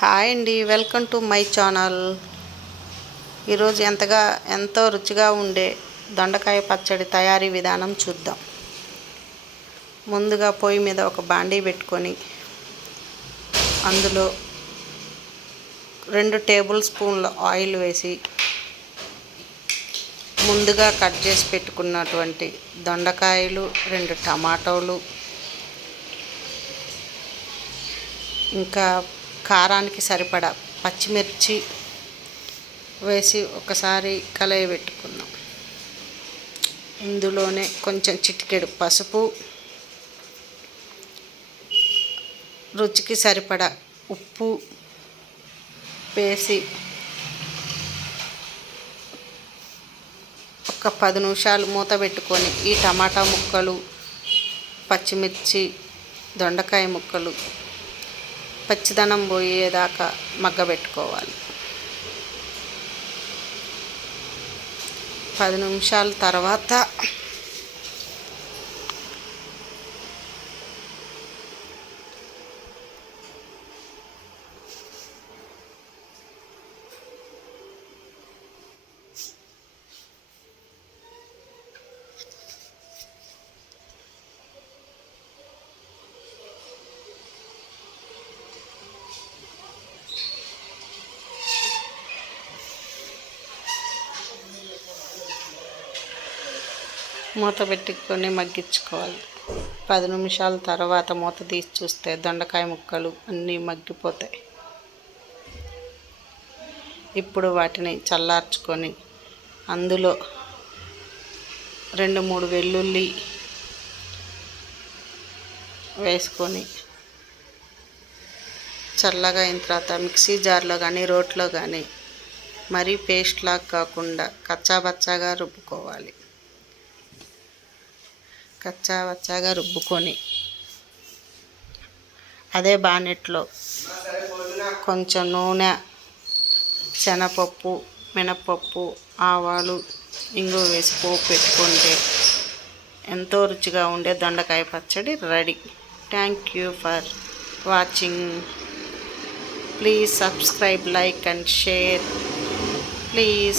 Hi అండి, welcome to my channel. ఈరోజు ఎంతో రుచిగా ఉండే దొండకాయ పచ్చడి తయారీ విధానం చూద్దాం. ముందుగా పొయ్యి మీద ఒక బాండీ పెట్టుకొని అందులో 2 టేబుల్ స్పూన్ల ఆయిల్ వేసి ముందుగా కట్ చేసి పెట్టుకున్నటువంటి దొండకాయలు, 2 టమాటోలు, ఇంకా కారానికి సరిపడా పచ్చిమిర్చి వేసి ఒకసారి కలయి పెట్టుకుందాం. ఇందులోనే కొంచెం చిటికెడు పసుపు, రుచికి సరిపడా ఉప్పు వేసి ఒక 10 నిమిషాలు మూత పెట్టుకొని ఈ టమాటా ముక్కలు, పచ్చిమిర్చి, దొండకాయ ముక్కలు పచ్చిదనం పోయేదాకా మగ్గబెట్టుకోవాలి. 10 నిమిషాల తర్వాత మూత పెట్టుకొని మగ్గించుకోవాలి. 10 నిమిషాల తర్వాత మూత తీసి చూస్తే దొండకాయ ముక్కలు అన్నీ మగ్గిపోతాయి. ఇప్పుడు వాటిని చల్లార్చుకొని అందులో 2-3 వెల్లుల్లి వేసుకొని చల్లగా అయిన తర్వాత మిక్సీ జార్లో కానీ రోట్లో కానీ మరీ పేస్ట్ లాగా కాకుండా కచ్చాబచ్చాగా రుబ్బుకోవాలి. కచ్చాబచ్చాగా రుబ్బుకొని అదే బాణెట్లో కొంచెం నూనె, శనగపప్పు, మినపప్పు, ఆవాలు, ఇంగువ వేసి పోపు పెట్టుకుంటే ఎంతో రుచిగా ఉండే దొండకాయ పచ్చడి ready. Thank you for watching. Please subscribe, like and share please.